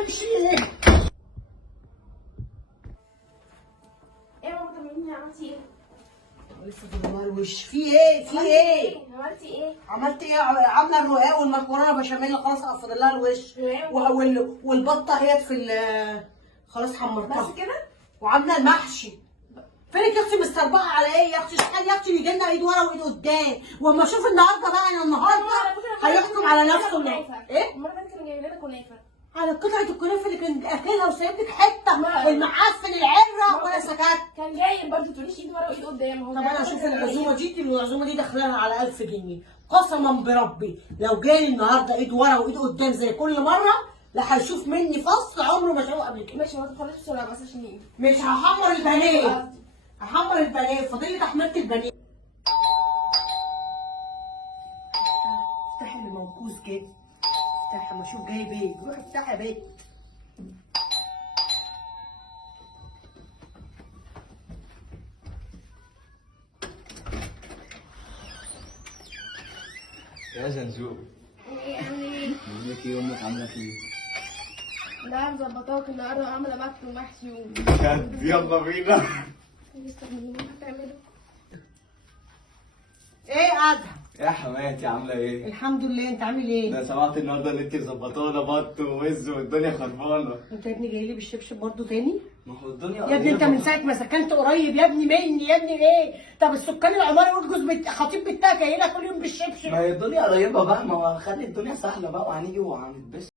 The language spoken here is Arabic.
امشي. ايه يا ماما طمنيني، عملتي ايه؟ لسه في الوش. في ايه؟ عملتي ايه؟ عملت ايه؟ عامله الرقاق والمكرونه بشاميل، خلاص هقفل لها الوش. والبطه هي خلاص حمرتها. بس كده؟ وعامله المحشي. فينك يا اختي مستربعه على ايه يا اختي؟ شحال يا اختي بيجي لنا ايد ورا وايد قدام، واما اشوف النهارده بقى انا النهارده هيحكم على نفسه. ايه؟ المره اللي فاتت كانوا جايبين لنا كنافه. على قطعه الكنافه اللي كان اكلها وسايب لك حته المعفن العره وانا سكت. كان جاي برضه، تقوليش ايد ورا وايد قدام. هو طب انا اشوف العزومه دي داخلها على 1000 جنيه قسما بربي. لو جالي النهارده ايد ورا وايد قدام زي كل مره لا هيشوف مني فصل عمره ما شافه قبل كده. ماشي، ما تخلصش بسرعه بس عشان يجي. مش هحمر البانيه، هحمر البانيه، فاضل لي تحميره البانيه. افتحي اللي موكوس كده، افتحي اما اشوف جايب ايه. روحي افتحي يا بنت. يا زنزوق، ايه عامل ايه؟ بقول لك ايه، امك عامله ايه؟ لا مظبطاك النهارده، عامله بط ومحشي بجد؟ يلا بينا. لسه هتعمله. ايه ادهم؟ يا حماتي عامله ايه؟ الحمد لله، انت عامل ايه؟ انا سمعت النهارده ان انت مظبطانا بط ووز والدنيا خربانه. انت يا ابني جاي لي بالشبشب برضه تاني؟ ما هو الدنيا يا ابني انت من ساعه ما سكنت قريب يا ابني مني يا ابني ايه؟ طب السكان العماري يقول جوز خطيب بنتها جاي لها كل يوم بالشبشب. ما هي الدنيا قريبه بقى، ما هو خلي الدنيا سهله بقى وهنيجي وهنتبسط.